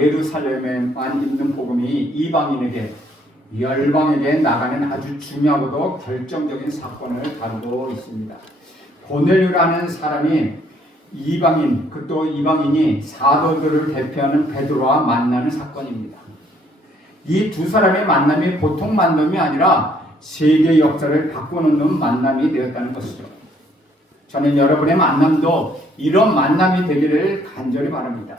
예루살렘에만 있는 복음이 이방인에게, 열방에게 나가는 아주 중요하고도 결정적인 사건을 다루고 있습니다. 고넬료라는 사람이 이방인, 또 이방인이 사도들을 대표하는 베드로와 만나는 사건입니다. 이 두 사람의 만남이 보통 만남이 아니라 세계 역사를 바꿔놓는 만남이 되었다는 것이죠. 저는 여러분의 만남도 이런 만남이 되기를 간절히 바랍니다.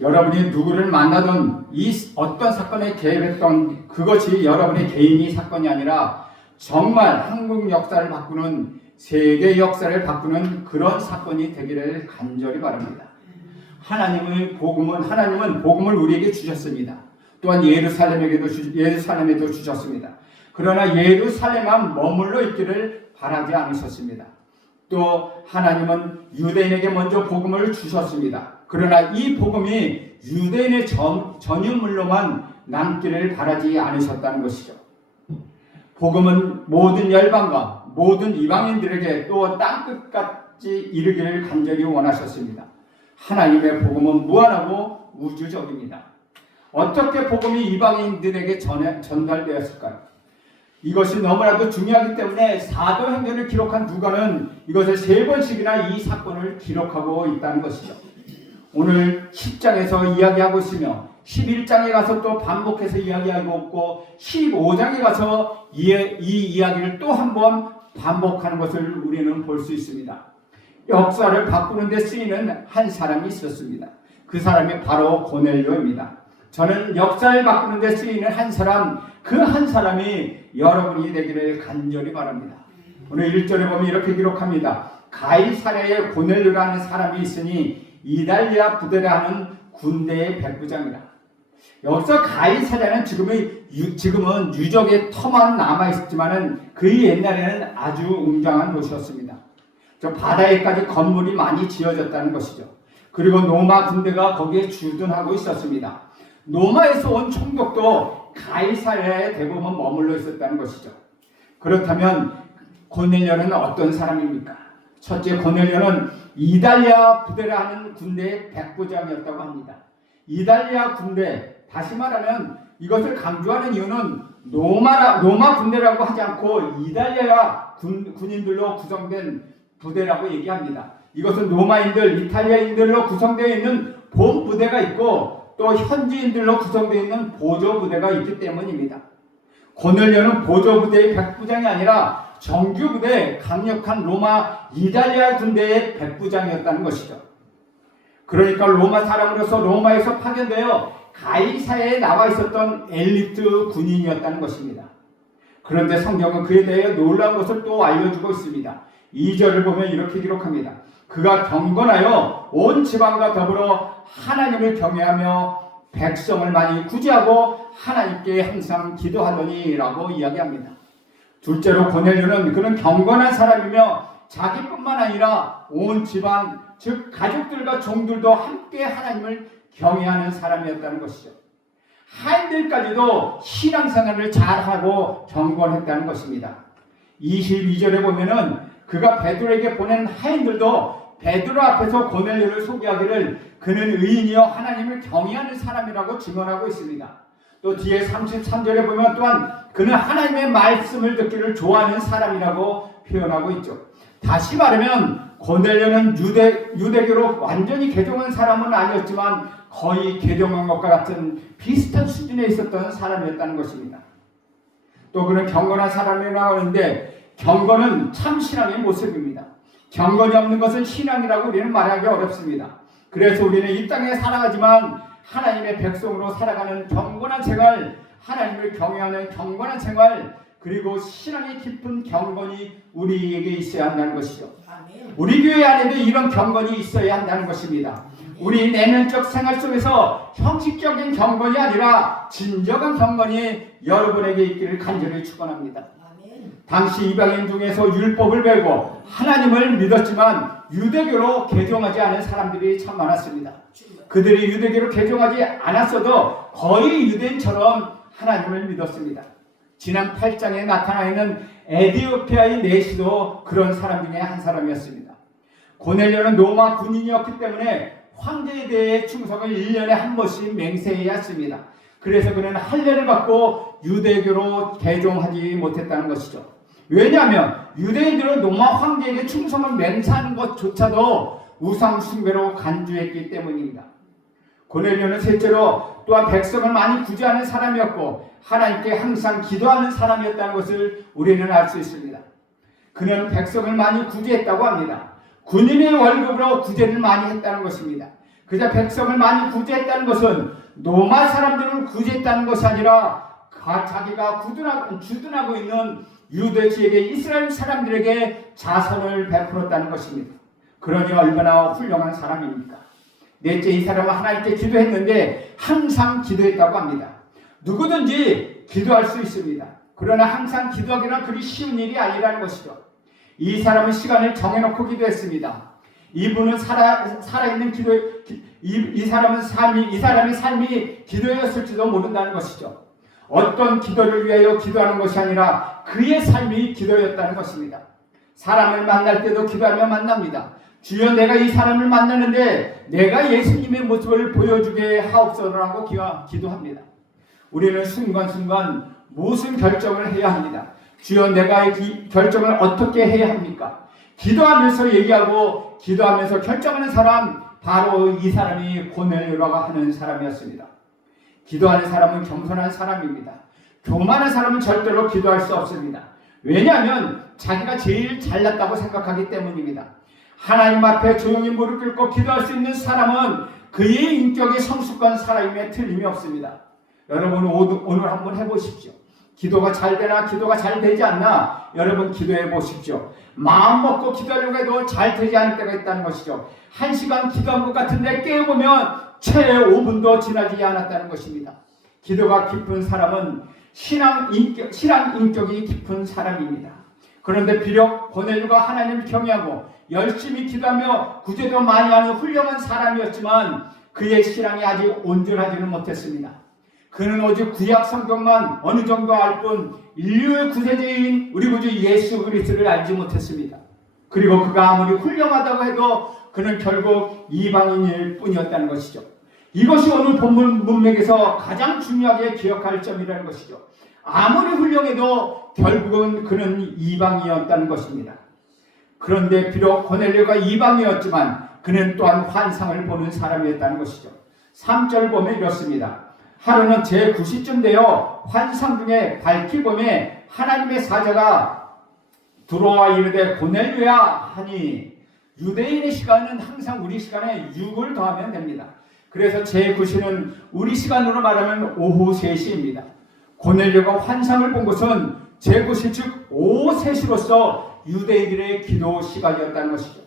여러분이 누구를 만나든 이 어떤 사건에 개입했던 그것이 여러분의 개인이 사건이 아니라 정말 한국 역사를 바꾸는, 세계 역사를 바꾸는 그런 사건이 되기를 간절히 바랍니다. 하나님은 복음을 우리에게 주셨습니다. 또한 예루살렘에도 주셨습니다. 그러나 예루살렘만 머물러 있기를 바라지 않으셨습니다. 또 하나님은 유대인에게 먼저 복음을 주셨습니다. 그러나 이 복음이 유대인의 전유물로만 남기를 바라지 않으셨다는 것이죠. 복음은 모든 열방과 모든 이방인들에게 또 땅끝까지 이르기를 간절히 원하셨습니다. 하나님의 복음은 무한하고 우주적입니다. 어떻게 복음이 이방인들에게 전달되었을까요? 이것이 너무나도 중요하기 때문에 사도행전을 기록한 누가는 이것을 3번씩이나 이 사건을 기록하고 있다는 것이죠. 오늘 10장에서 이야기하고 있으며 11장에 가서 또 반복해서 이야기하고 있고 15장에 가서 이 이야기를 또 한 번 반복하는 것을 우리는 볼 수 있습니다. 역사를 바꾸는 데 쓰이는 한 사람이 있었습니다. 그 사람이 바로 고넬료입니다. 저는 역사를 바꾸는 데 쓰이는 한 사람, 그 한 사람이 여러분이 되기를 간절히 바랍니다. 오늘 1절에 보면 이렇게 기록합니다. 가이사랴에 고넬료라는 사람이 있으니 이달리아 부대라 하는 군대의 백부장이라. 여기서 가이사랴는 지금은 유적의 터만 남아있지만은 그 옛날에는 아주 웅장한 곳이었습니다. 저 바다에까지 건물이 많이 지어졌다는 것이죠. 그리고 로마 군대가 거기에 주둔하고 있었습니다. 로마에서 온 총독도 가이사랴에 대부분 머물러 있었다는 것이죠. 그렇다면 고넬료는 어떤 사람입니까? 첫째, 고넬료는 이달리아 부대라 하는 군대의 백부장이었다고 합니다. 이달리아 군대, 다시 말하면 이것을 강조하는 이유는 로마 군대라고 하지 않고 이달리아 군인들로 구성된 부대라고 얘기합니다. 이것은 로마인들, 이탈리아인들로 구성되어 있는 본부대가 있고 또 현지인들로 구성되어 있는 보조부대가 있기 때문입니다. 고넬료는 보조부대의 백부장이 아니라 정규부대, 강력한 로마 이달리아 군대의 백부장이었다는 것이죠. 그러니까 로마 사람으로서 로마에서 파견되어 가이사랴에 나와 있었던 엘리트 군인이었다는 것입니다. 그런데 성경은 그에 대해 놀라운 것을 또 알려주고 있습니다. 2절을 보면 이렇게 기록합니다. 그가 경건하여 온 지방과 더불어 하나님을 경외하며 백성을 많이 구제하고 하나님께 항상 기도하더니 라고 이야기합니다. 둘째로 고넬료는 그는 경건한 사람이며 자기뿐만 아니라 온 집안, 즉 가족들과 종들도 함께 하나님을 경외하는 사람이었다는 것이죠. 하인들까지도 신앙생활을 잘하고 경건했다는 것입니다. 22절에 보면은 그가 베드로에게 보낸 하인들도 베드로 앞에서 고넬료를 소개하기를 그는 의인이요 하나님을 경외하는 사람이라고 증언하고 있습니다. 또 뒤에 33절에 보면 또한 그는 하나님의 말씀을 듣기를 좋아하는 사람이라고 표현하고 있죠. 다시 말하면 고넬료는 유대교로 완전히 개종한 사람은 아니었지만 거의 개종한 것과 같은 비슷한 수준에 있었던 사람이었다는 것입니다. 또 그는 경건한 사람이라고 하는데 경건은 참 신앙의 모습입니다. 경건이 없는 것은 신앙이라고 우리는 말하기 어렵습니다. 그래서 우리는 이 땅에 살아가지만 하나님의 백성으로 살아가는 경건한 생활, 하나님을 경외하는 경건한 생활, 그리고 신앙의 깊은 경건이 우리에게 있어야 한다는 것이죠. 우리 교회 안에도 이런 경건이 있어야 한다는 것입니다. 우리 내면적 생활 속에서 형식적인 경건이 아니라 진정한 경건이 여러분에게 있기를 간절히 축원합니다. 당시 이방인 중에서 율법을 배우고 하나님을 믿었지만 유대교로 개종하지 않은 사람들이 참 많았습니다. 그들이 유대교로 개종하지 않았어도 거의 유대인처럼 하나님을 믿었습니다. 지난 8장에 나타나 있는 에디오피아의 내시도 그런 사람 중에 한 사람이었습니다. 고넬료는 로마 군인이었기 때문에 황제에 대해 충성을 1년에 한 번씩 맹세해야 했습니다. 그래서 그는 할례를 받고 유대교로 개종하지 못했다는 것이죠. 왜냐하면 유대인들은 로마 황제에게 충성을 맹세하는 것조차도 우상 숭배로 간주했기 때문입니다. 고넬료는 셋째로 또한 백성을 많이 구제하는 사람이었고 하나님께 항상 기도하는 사람이었다는 것을 우리는 알 수 있습니다. 그는 백성을 많이 구제했다고 합니다. 군인의 월급으로 구제를 많이 했다는 것입니다. 그저 백성을 많이 구제했다는 것은 로마 사람들을 구제했다는 것이 아니라 자기가 주둔하고 있는 유대 지역의 이스라엘 사람들에게 자선을 베풀었다는 것입니다. 그러니 얼마나 훌륭한 사람입니까? 넷째, 이 사람은 하나님께 기도했는데 항상 기도했다고 합니다. 누구든지 기도할 수 있습니다. 그러나 항상 기도하기는 그리 쉬운 일이 아니라는 것이죠. 이 사람은 시간을 정해놓고 기도했습니다. 이분은 살아있는 기도, 이 사람의 삶이 기도였을지도 모른다는 것이죠. 어떤 기도를 위하여 기도하는 것이 아니라 그의 삶이 기도였다는 것입니다. 사람을 만날 때도 기도하며 만납니다. 주여, 내가 이 사람을 만나는데 내가 예수님의 모습을 보여주게 하옵소서라고 기도합니다. 우리는 순간순간 무슨 결정을 해야 합니다. 주여, 내가 이 결정을 어떻게 해야 합니까? 기도하면서 얘기하고 기도하면서 결정하는 사람, 바로 이 사람이 고넬료라고 하는 사람이었습니다. 기도하는 사람은 겸손한 사람입니다. 교만한 사람은 절대로 기도할 수 없습니다. 왜냐하면 자기가 제일 잘났다고 생각하기 때문입니다. 하나님 앞에 조용히 무릎 꿇고 기도할 수 있는 사람은 그의 인격이 성숙한 사람임에 틀림이 없습니다. 여러분, 오늘 한번 해보십시오. 기도가 잘 되나 기도가 잘 되지 않나 여러분 기도해 보십시오. 마음 먹고 기도하려고 해도 잘 되지 않을 때가 있다는 것이죠. 1시간 기도한 것 같은데 깨어보면 채 5분도 지나지 않았다는 것입니다. 기도가 깊은 사람은 신앙 인격이 깊은 사람입니다. 그런데 비록 고넬료가 하나님을 경외하고 열심히 기도하며 구제도 많이 하는 훌륭한 사람이었지만 그의 신앙이 아직 온전하지는 못했습니다. 그는 오직 구약 성경만 어느 정도 알 뿐 인류의 구세주인 우리 구주 예수 그리스도를 알지 못했습니다. 그리고 그가 아무리 훌륭하다고 해도 그는 결국 이방인일 뿐이었다는 것이죠. 이것이 오늘 본문 문맥에서 가장 중요하게 기억할 점이라는 것이죠. 아무리 훌륭해도 결국은 그는 이방이었다는 것입니다. 그런데 비록 고넬료가 이방이었지만 그는 또한 환상을 보는 사람이었다는 것이죠. 3절 보면 이렇습니다. 하루는 제9시쯤 되어 환상 중에 밝히 보매 하나님의 사자가 들어와 이르되 고넬료야 하니, 유대인의 시간은 항상 우리 시간에 6을 더하면 됩니다. 그래서 제9시는 우리 시간으로 말하면 오후 3시입니다. 고넬료가 환상을 본 것은 제9시 즉 오후 3시로서 유대인들의 기도 시간이었다는 것이죠.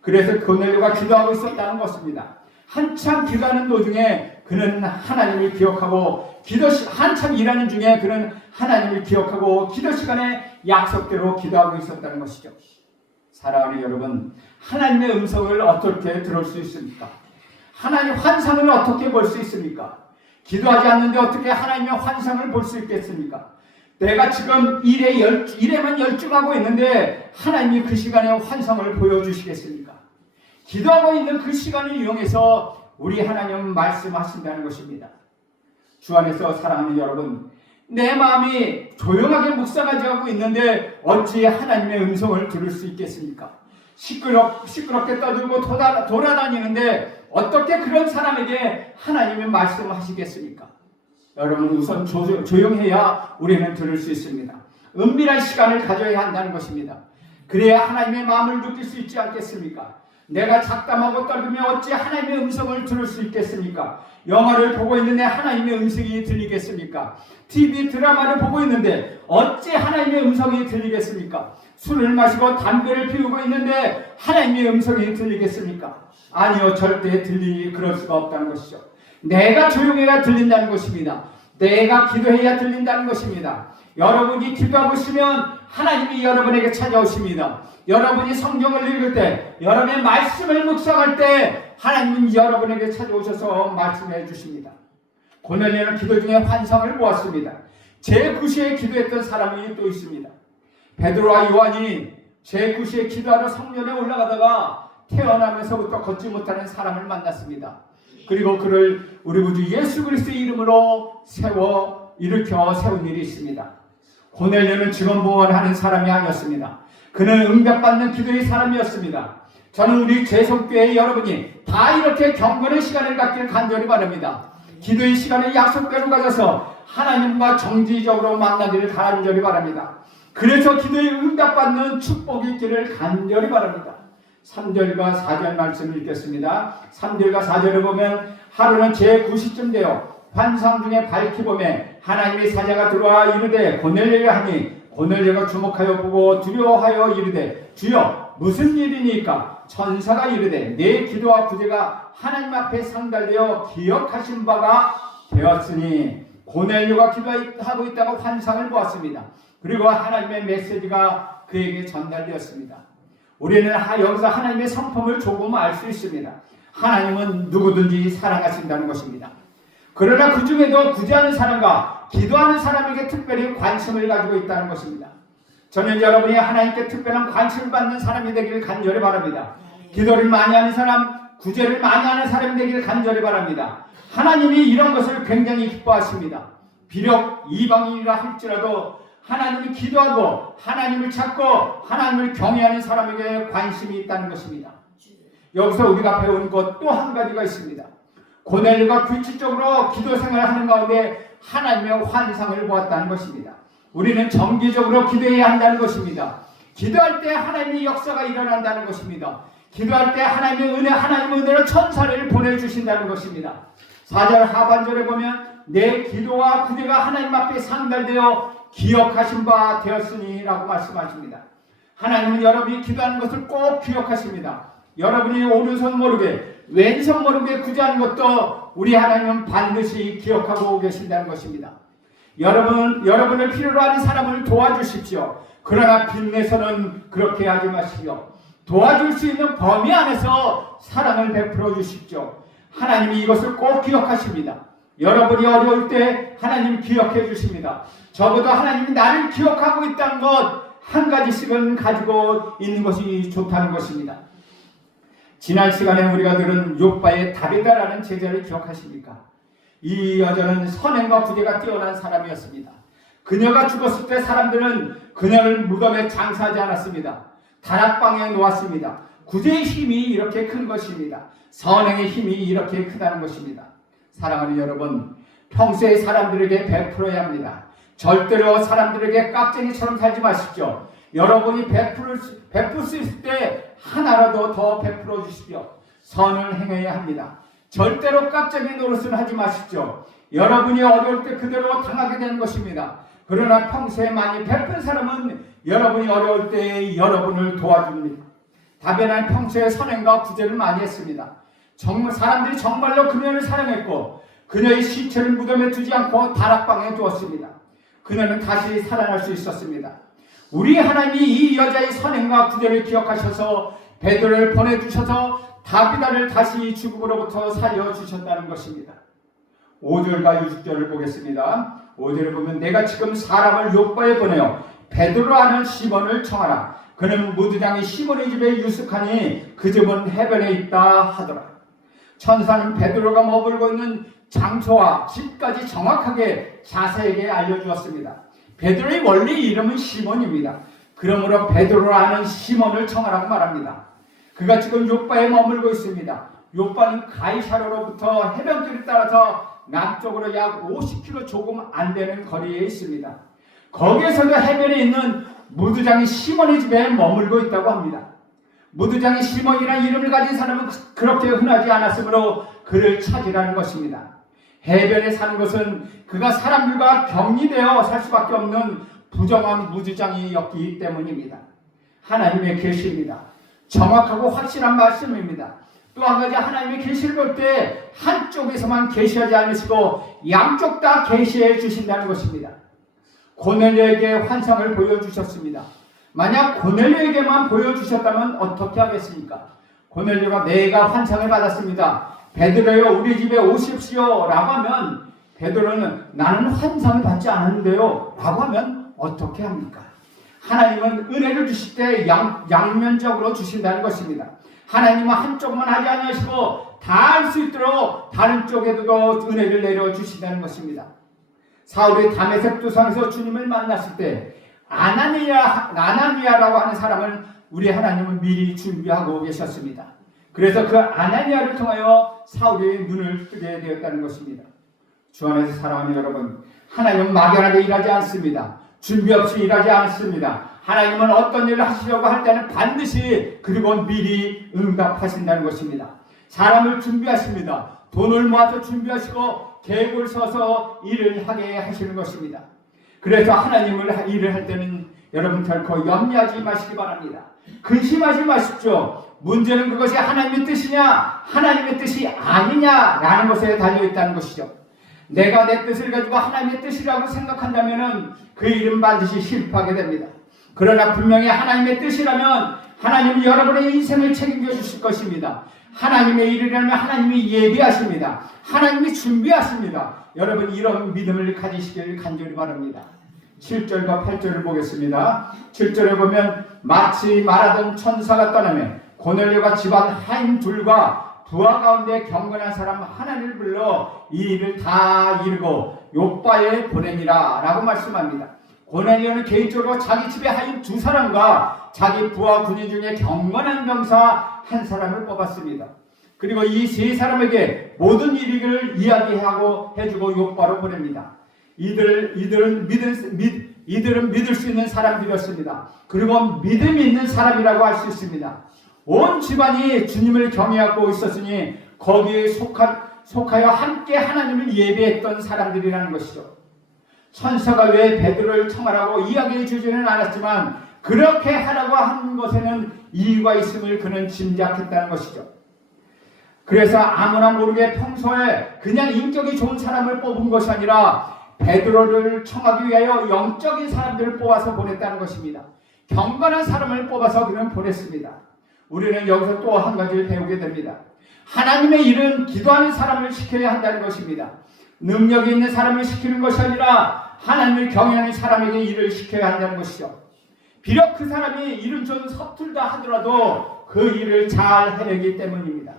그래서 고넬료가 기도하고 있었다는 것입니다. 한참 기도하는 도중에 그는 하나님을 기억하고 한참 일하는 중에 그는 하나님을 기억하고 기도 시간에 약속대로 기도하고 있었다는 것이죠. 사랑하는 여러분, 하나님의 음성을 어떻게 들을 수 있습니까? 하나님 환상을 어떻게 볼 수 있습니까? 기도하지 않는데 어떻게 하나님의 환상을 볼 수 있겠습니까? 내가 지금 일에만 열중하고 있는데 하나님이 그 시간에 환상을 보여주시겠습니까? 기도하고 있는 그 시간을 이용해서 우리 하나님은 말씀하신다는 것입니다. 주 안에서 사랑하는 여러분, 내 마음이 조용하게 묵상하고 있는데 어찌 하나님의 음성을 들을 수 있겠습니까? 시끄럽게 떠들고 돌아다니는데 어떻게 그런 사람에게 하나님의 말씀하시겠습니까? 여러분, 우선 조용해야 우리는 들을 수 있습니다. 은밀한 시간을 가져야 한다는 것입니다. 그래야 하나님의 마음을 느낄 수 있지 않겠습니까? 내가 잡담하고 떨면 어찌 하나님의 음성을 들을 수 있겠습니까? 영화를 보고 있는데 하나님의 음성이 들리겠습니까? TV 드라마를 보고 있는데 어찌 하나님의 음성이 들리겠습니까? 술을 마시고 담배를 피우고 있는데 하나님의 음성이 들리겠습니까? 아니요, 절대 그럴 수가 없다는 것이죠. 내가 조용해야 들린다는 것입니다. 내가 기도해야 들린다는 것입니다. 여러분이 기도하고 있으면 하나님이 여러분에게 찾아오십니다. 여러분이 성경을 읽을 때, 여러분의 말씀을 묵상할 때 하나님은 여러분에게 찾아오셔서 말씀해 주십니다. 고넬료는 기도 중에 환상을 보았습니다. 제9시에 기도했던 사람이 또 있습니다. 베드로와 요한이 제9시에 기도하러 성전에 올라가다가 태어나면서부터 걷지 못하는 사람을 만났습니다. 그리고 그를 우리 구주 예수 그리스도의 이름으로 일으켜 세운 일이 있습니다. 고넬료는 직원보원하는 사람이 아니었습니다. 그는 응답받는 기도의 사람이었습니다. 저는 우리 재성교회 여러분이 다 이렇게 경건의 시간을 갖길 간절히 바랍니다. 기도의 시간을 약속대로 가져서 하나님과 정지적으로 만나기를 간절히 바랍니다. 그래서 기도에 응답받는 축복이 있기를 간절히 바랍니다. 3절과 4절 말씀을 읽겠습니다. 3절과 4절을 보면 하루는 제9시쯤 되어 환상 중에 밝히 보매 하나님의 사자가 들어와 이르되 고넬료가 하니 고넬료가 주목하여 보고 두려워하여 이르되 주여 무슨 일이니까? 천사가 이르되 내 기도와 구제가 하나님 앞에 상달되어 기억하신 바가 되었으니 고넬료가 기도하고 있다가 환상을 보았습니다. 그리고 하나님의 메시지가 그에게 전달되었습니다. 우리는 여기서 하나님의 성품을 조금 알 수 있습니다. 하나님은 누구든지 사랑하신다는 것입니다. 그러나 그 중에도 구제하는 사람과 기도하는 사람에게 특별히 관심을 가지고 있다는 것입니다. 저는 여러분이 하나님께 특별한 관심을 받는 사람이 되기를 간절히 바랍니다. 기도를 많이 하는 사람, 구제를 많이 하는 사람이 되기를 간절히 바랍니다. 하나님이 이런 것을 굉장히 기뻐하십니다. 비록 이방인이라 할지라도 하나님이 기도하고 하나님을 찾고 하나님을 경외하는 사람에게 관심이 있다는 것입니다. 여기서 우리가 배우는 것 또 한 가지가 있습니다. 고넬료가 규칙적으로 기도 생활을 하는 가운데 하나님의 환상을 보았다는 것입니다. 우리는 정기적으로 기도해야 한다는 것입니다. 기도할 때 하나님의 역사가 일어난다는 것입니다. 기도할 때 하나님의 은혜로 천사를 보내주신다는 것입니다. 4절 하반절에 보면 내 기도와 구제가 하나님 앞에 상달되어 기억하신 바 되었으니 라고 말씀하십니다. 하나님은 여러분이 기도하는 것을 꼭 기억하십니다. 여러분이 오른손 모르게 왼손 모르게 구제하는 것도 우리 하나님은 반드시 기억하고 계신다는 것입니다. 여러분을 필요로 하는 사람을 도와주십시오. 그러나 빚내서는 그렇게 하지 마시오. 도와줄 수 있는 범위 안에서 사랑을 베풀어 주십시오. 하나님이 이것을 꼭 기억하십니다. 여러분이 어려울 때 하나님 기억해 주십니다. 적어도 하나님이 나를 기억하고 있다는 것 한 가지씩은 가지고 있는 것이 좋다는 것입니다. 지난 시간에 우리가 들은 욥바의 다비다라는 제자를 기억하십니까? 이 여자는 선행과 구제가 뛰어난 사람이었습니다. 그녀가 죽었을 때 사람들은 그녀를 무덤에 장사하지 않았습니다. 다락방에 놓았습니다. 구제의 힘이 이렇게 큰 것입니다. 선행의 힘이 이렇게 크다는 것입니다. 사랑하는 여러분, 평소에 사람들에게 베풀어야 합니다. 절대로 사람들에게 깍쟁이처럼 살지 마십시오. 여러분이 베풀 수 있을 때 하나라도 더 베풀어 주십시오. 선을 행해야 합니다. 절대로 깍쟁이 노릇을 하지 마십시오. 여러분이 어려울 때 그대로 당하게 되는 것입니다. 그러나 평소에 많이 베푼 사람은 여러분이 어려울 때 여러분을 도와줍니다. 다베나는 평소에 선행과 구제를 많이 했습니다. 사람들이 정말로 그녀를 사랑했고 그녀의 시체를 무덤에 두지 않고 다락방에 두었습니다. 그녀는 다시 살아날 수 있었습니다. 우리 하나님이 이 여자의 선행과 구제를 기억하셔서 베드로를 보내주셔서 다비다를 다시 죽음으로부터 살려주셨다는 것입니다. 5절과 6절을 보겠습니다. 5절을 보면 내가 지금 사람을 욥바에 보내어 베드로 아는 시몬을 청하라. 그는 무두장이 시몬의 집에 유숙하니 그 집은 해변에 있다 하더라. 천사는 베드로가 머물고 있는 장소와 집까지 정확하게 자세하게 알려주었습니다. 베드로의 원래 이름은 시몬입니다. 그러므로 베드로를 아는 시몬을 청하라고 말합니다. 그가 지금 욥바에 머물고 있습니다. 욥바는 가이사랴로부터 해변길을 따라서 남쪽으로 약 50km 조금 안 되는 거리에 있습니다. 거기에서도 해변에 있는 무두장이 시몬의 집에 머물고 있다고 합니다. 무두장이 시몬이라는 이름을 가진 사람은 그렇게 흔하지 않았으므로 그를 찾으라는 것입니다. 해변에 사는 것은 그가 사람들과 격리되어 살 수밖에 없는 부정한 무두장이었기 때문입니다. 하나님의 계시입니다. 정확하고 확실한 말씀입니다. 또 한 가지 하나님의 계시를 볼 때 한쪽에서만 계시하지 않으시고 양쪽 다 계시해 주신다는 것입니다. 고넬료에게 환상을 보여주셨습니다. 만약 고넬료에게만 보여주셨다면 어떻게 하겠습니까? 고넬료가 내가 환상을 받았습니다. 베드로여 우리 집에 오십시오 라고 하면 베드로는 나는 환상을 받지 않았는데요 라고 하면 어떻게 합니까? 하나님은 은혜를 주실 때 양면적으로 주신다는 것입니다. 하나님은 한쪽만 하지 아니하시고 다 할 수 있도록 다른 쪽에도 은혜를 내려주신다는 것입니다. 사울이 다메섹 도상에서 주님을 만났을 때 아나니아라고 하는 사람을 우리 하나님은 미리 준비하고 계셨습니다. 그래서 그 아나니아를 통하여 사울이 눈을 뜨게 되었다는 것입니다. 주 안에서 사랑하는 여러분, 하나님은 막연하게 일하지 않습니다. 준비 없이 일하지 않습니다. 하나님은 어떤 일을 하시려고 할 때는 반드시 그리고 미리 응답하신다는 것입니다. 사람을 준비하십니다. 돈을 모아서 준비하시고 계획을 서서 일을 하게 하시는 것입니다. 그래서 하나님을 일을 할 때는 여러분 결코 염려하지 마시기 바랍니다. 근심하지 마십시오. 문제는 그것이 하나님의 뜻이냐 하나님의 뜻이 아니냐라는 것에 달려있다는 것이죠. 내가 내 뜻을 가지고 하나님의 뜻이라고 생각한다면 그 일은 반드시 실패하게 됩니다. 그러나 분명히 하나님의 뜻이라면 하나님은 여러분의 인생을 책임져 주실 것입니다. 하나님의 일이라면 하나님이 예비하십니다. 하나님이 준비하십니다. 여러분 이런 믿음을 가지시길 간절히 바랍니다. 7절과 8절을 보겠습니다. 7절에 보면 마치 말하던 천사가 떠나며 고넬료가 집안 하인 둘과 부하 가운데 경건한 사람 하나를 불러 이 일을 다 이루고 요빠에 보내니라 라고 말씀합니다. 고넬료는 개인적으로 자기 집에 하인 두 사람과 자기 부하 군인 중에 경건한 병사 한 사람을 뽑았습니다. 그리고 이 세 사람에게 모든 일을 이야기하고 해주고 요빠로 보냅니다. 이들은 믿을 수 있는 사람들이었습니다. 그리고 믿음이 있는 사람이라고 할 수 있습니다. 온 집안이 주님을 경외하고 있었으니 거기에 속하여 함께 하나님을 예배했던 사람들이라는 것이죠. 천사가 왜 베드로를 청하라고 이야기해 주지는 않았지만 그렇게 하라고 한 것에는 이유가 있음을 그는 짐작했다는 것이죠. 그래서 아무나 모르게 평소에 그냥 인격이 좋은 사람을 뽑은 것이 아니라 베드로를 청하기 위하여 영적인 사람들을 뽑아서 보냈다는 것입니다. 경건한 사람을 뽑아서 그는 보냈습니다. 우리는 여기서 또 한 가지를 배우게 됩니다. 하나님의 일은 기도하는 사람을 시켜야 한다는 것입니다. 능력이 있는 사람을 시키는 것이 아니라 하나님을 경외하는 사람에게 일을 시켜야 한다는 것이죠. 비록 그 사람이 일은 좀 서툴다 하더라도 그 일을 잘 해내기 때문입니다.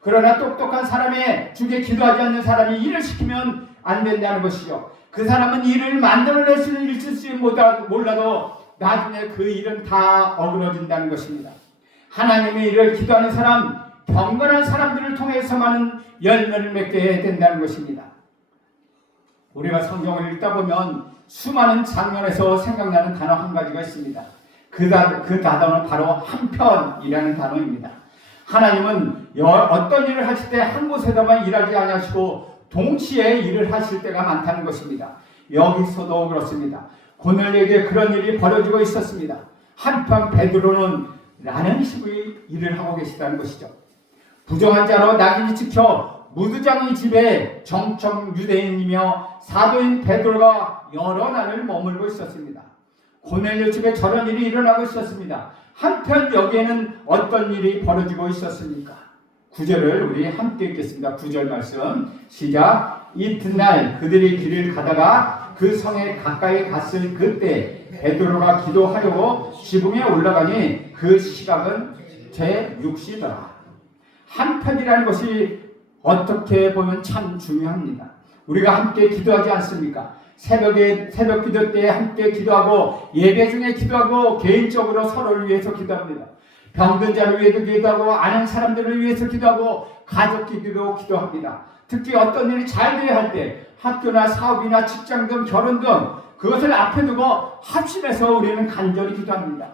그러나 똑똑한 사람의 중에 기도하지 않는 사람이 일을 시키면 안 된다는 것이죠. 그 사람은 일을 만들어낼 수는 있을지 몰라도 나중에 그 일은 다 어그러진다는 것입니다. 하나님의 일을 기도하는 사람, 경건한 사람들을 통해서만은 열매를 맺게 된다는 것입니다. 우리가 성경을 읽다 보면 수많은 장면에서 생각나는 단어 한 가지가 있습니다. 그 단어는 바로 한편이라는 단어입니다. 하나님은 어떤 일을 하실 때 한 곳에서만 일하지 아니하시고 동시에 일을 하실 때가 많다는 것입니다. 여기서도 그렇습니다. 고넬료에게 그런 일이 벌어지고 있었습니다. 한편 베드로는 라는 식의 일을 하고 계시다는 것이죠. 부정한 자로 낙인이 찍혀 무두장의 집에 정청 유대인이며 사도인 베드로가 여러 날을 머물고 있었습니다. 고넬료 집에 저런 일이 일어나고 있었습니다. 한편 여기에는 어떤 일이 벌어지고 있었습니까? 9절을 우리 함께 읽겠습니다. 9절 말씀 시작. 이튿날 그들이 길을 가다가 그 성에 가까이 갔을 그때 베드로가 기도하려고 지붕에 올라가니 그 시각은 제6시더라. 한편이라는 것이 어떻게 보면 참 중요합니다. 우리가 함께 기도하지 않습니까? 새벽 기도 때 함께 기도하고 예배 중에 기도하고 개인적으로 서로를 위해서 기도합니다. 병든 자를 위해서 기도하고 아는 사람들을 위해서 기도하고 가족 기도로 기도합니다. 특히 어떤 일이 잘 돼야 할 때 학교나 사업이나 직장 등 결혼 등 그것을 앞에 두고 합심해서 우리는 간절히 기도합니다.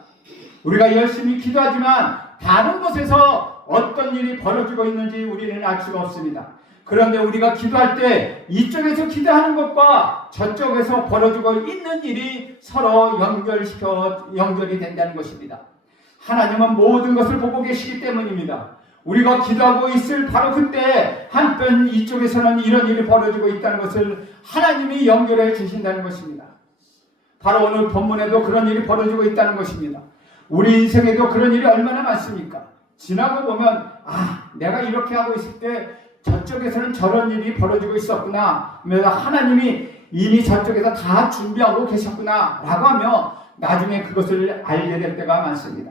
우리가 열심히 기도하지만 다른 곳에서 어떤 일이 벌어지고 있는지 우리는 알 수가 없습니다. 그런데 우리가 기도할 때 이쪽에서 기도하는 것과 저쪽에서 벌어지고 있는 일이 서로 연결이 된다는 것입니다. 하나님은 모든 것을 보고 계시기 때문입니다. 우리가 기도하고 있을 바로 그때 한편 이쪽에서는 이런 일이 벌어지고 있다는 것을 하나님이 연결해 주신다는 것입니다. 바로 오늘 본문에도 그런 일이 벌어지고 있다는 것입니다. 우리 인생에도 그런 일이 얼마나 많습니까? 지나고 보면 내가 이렇게 하고 있을 때 저쪽에서는 저런 일이 벌어지고 있었구나 하면서 하나님이 이미 저쪽에서 다 준비하고 계셨구나 라고 하며 나중에 그것을 알게 될 때가 많습니다.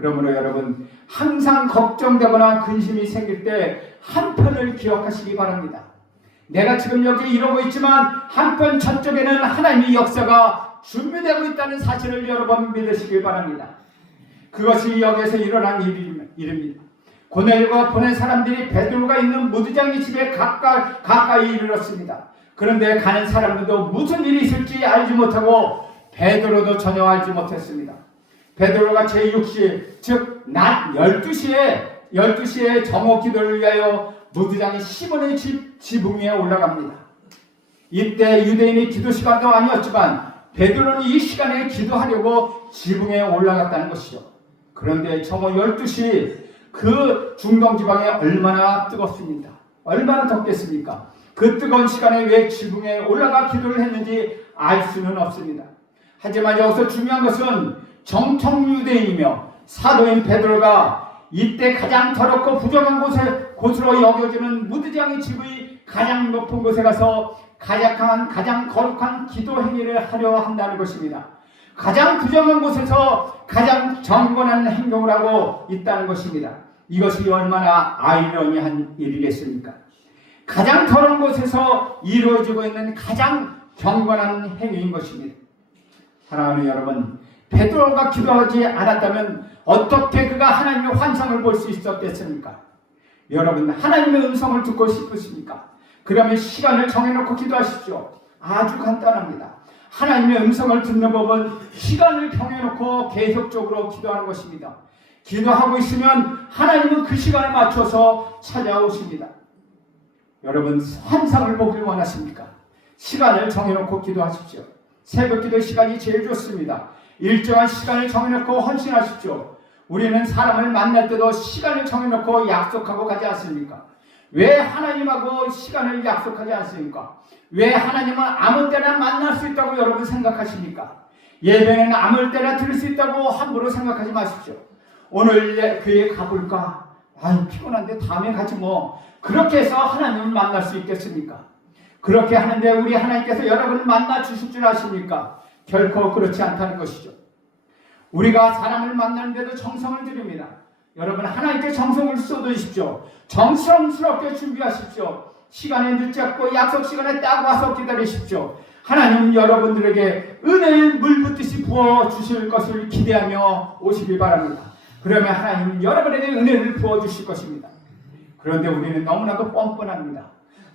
그러므로 여러분 항상 걱정되거나 근심이 생길 때 한편을 기억하시기 바랍니다. 내가 지금 여기 이러고 있지만 한편 저쪽에는 하나님의 역사가 준비되고 있다는 사실을 여러분 믿으시길 바랍니다. 그것이 여기에서 일어난 일입니다. 고넬료가 보낸 사람들이 베드로가 있는 무드장의 집에 가까이 이르렀습니다. 그런데 가는 사람들도 무슨 일이 있을지 알지 못하고 베드로도 전혀 알지 못했습니다. 베드로가 제6시 즉 낮 12시에 정오 기도를 위하여 무드장의 시몬의 집 지붕 위에 올라갑니다. 이때 유대인의 기도 시간도 아니었지만 베드로는 이 시간에 기도하려고 지붕에 올라갔다는 것이죠. 그런데 정오 12시 그 중동 지방에 얼마나 뜨겁습니까? 얼마나 덥겠습니까? 그 뜨거운 시간에 왜 지붕에 올라가 기도를 했는지 알 수는 없습니다. 하지만 여기서 중요한 것은 정통 유대인이며 사도인 베드로가 이때 가장 더럽고 부정한 곳으로 여겨지는 무드장의 집의 가장 높은 곳에 가서 가장 거룩한 기도 행위를 하려 한다는 것입니다. 가장 부정한 곳에서 가장 정건한 행동을 하고 있다는 것입니다. 이것이 얼마나 아이러니한 일이겠습니까? 가장 더러운 곳에서 이루어지고 있는 가장 경건한 행위인 것입니다. 사랑하는 여러분, 베드로가 기도하지 않았다면 어떻게 그가 하나님의 환상을 볼 수 있었겠습니까? 여러분, 하나님의 음성을 듣고 싶으십니까? 그러면 시간을 정해놓고 기도하십시오. 아주 간단합니다. 하나님의 음성을 듣는 법은 시간을 정해놓고 계속적으로 기도하는 것입니다. 기도하고 있으면 하나님은 그 시간에 맞춰서 찾아오십니다. 여러분, 환상을 보길 원하십니까? 시간을 정해놓고 기도하십시오. 새벽기도 시간이 제일 좋습니다. 일정한 시간을 정해놓고 헌신하십시오. 우리는 사람을 만날 때도 시간을 정해놓고 약속하고 가지 않습니까? 왜 하나님하고 시간을 약속하지 않습니까? 왜 하나님은 아무 때나 만날 수 있다고 여러분 생각하십니까? 예배는 아무 때나 들을 수 있다고 함부로 생각하지 마십시오. 오늘 교회에 가볼까? 아유, 피곤한데 다음에 가지 뭐. 그렇게 해서 하나님을 만날 수 있겠습니까? 그렇게 하는데 우리 하나님께서 여러분을 만나 주실 줄 아십니까? 결코 그렇지 않다는 것이죠. 우리가 사람을 만나는데도 정성을 들입니다. 여러분, 하나님께 정성을 쏟으십시오. 정성스럽게 준비하십시오. 시간에 늦지 않고 약속 시간에 딱 와서 기다리십시오. 하나님 여러분들에게 은혜의 물 붓듯이 부어주실 것을 기대하며 오시길 바랍니다. 그러면 하나님은 여러분에게 은혜를 부어주실 것입니다. 그런데 우리는 너무나도 뻔뻔합니다.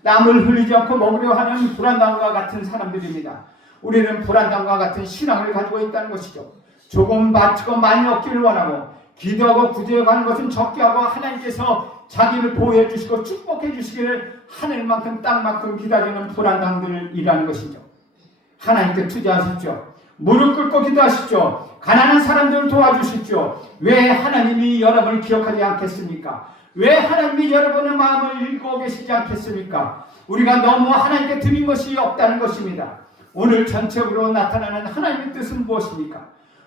땀을 흘리지 않고 먹으려 하는 불안당과 같은 사람들입니다. 우리는 불안당과 같은 신앙을 가지고 있다는 것이죠. 조금 많고 많이 얻기를 원하고 기도하고 구제하는 것은 적게 하고 하나님께서 자기를 보호해 주시고 축복해 주시기를 하늘만큼 땅만큼 기다리는 불안당들이라는 것이죠. 하나님께 투자하십시오. 무릎 꿇고 기도하십시오. 가난한 사람들을 도와주십시오. 왜 하나님이 여러분을 기억하지 않겠습니까? 왜 하나님이 여러분의 마음을 읽고 계시지 않겠습니까? 우리가 너무 하나님께 드린 것이 없다는 것입니다. 오늘 전체적으로 나타나는 하나님의 뜻은 무엇입니까?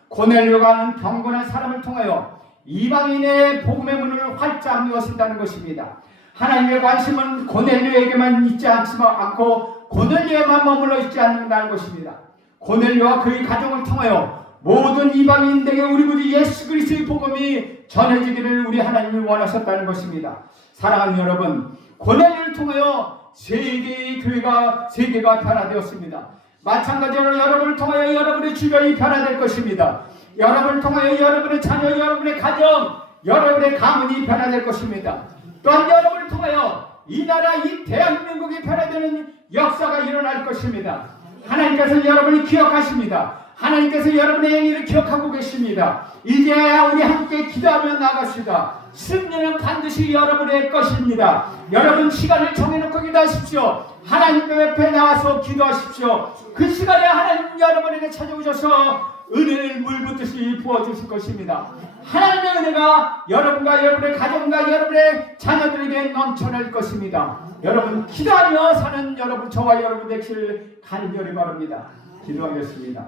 고넬료가 하는 경건한 사람을 통하여 이방인의 복음의 문을 활짝 여신다는 것입니다. 하나님의 관심은 고넬료에게만 있지 않고 고넬료에만 머물러 있지 않는다는 것입니다. 고넬료와 그의 가정을 통하여 모든 이방인들에게 우리 구주 예수 그리스도의 복음이 전해지기를 우리 하나님이 원하셨다는 것입니다. 사랑하는 여러분, 고넬료를 통하여 세계가 변화되었습니다. 마찬가지로 여러분을 통하여 여러분의 주변이 변화될 것입니다. 여러분을 통하여 여러분의 자녀, 여러분의 가정, 여러분의 가문이 변화될 것입니다. 또한 여러분을 통하여 이 나라, 이 대한민국이 변화되는 역사가 일어날 것입니다. 하나님께서 여러분을 기억하십니다. 하나님께서 여러분의 행위를 기억하고 계십니다. 이제야 우리 함께 기도하며 나갑시다. 승리는 반드시 여러분의 것입니다. 여러분 시간을 정해놓고 기도하십시오. 하나님 옆에 나와서 기도하십시오. 그 시간에 하나님 여러분에게 찾아오셔서 은혜를 물붓듯이 부어주실 것입니다. 하나님의 은혜가 여러분과 여러분의 가정과 여러분의 자녀들에게 넘쳐날 것입니다. 여러분 기도하며 사는 여러분, 저와 여러분 되시길 간절히 바랍니다. 기도하겠습니다.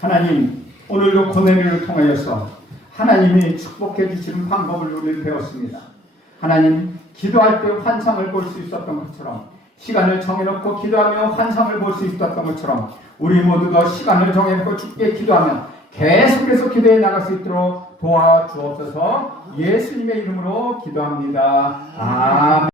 하나님, 오늘도 고넬료를 통하여서 하나님이 축복해 주시는 방법을 우리는 배웠습니다. 하나님, 기도할 때 환상을 볼 수 있었던 것처럼, 시간을 정해놓고 기도하며 환상을 볼 수 있었던 것처럼, 우리 모두도 시간을 정해놓고 주께 기도하면 계속해서 기도해 나갈 수 있도록 도와주옵소서. 예수님의 이름으로 기도합니다. 아멘.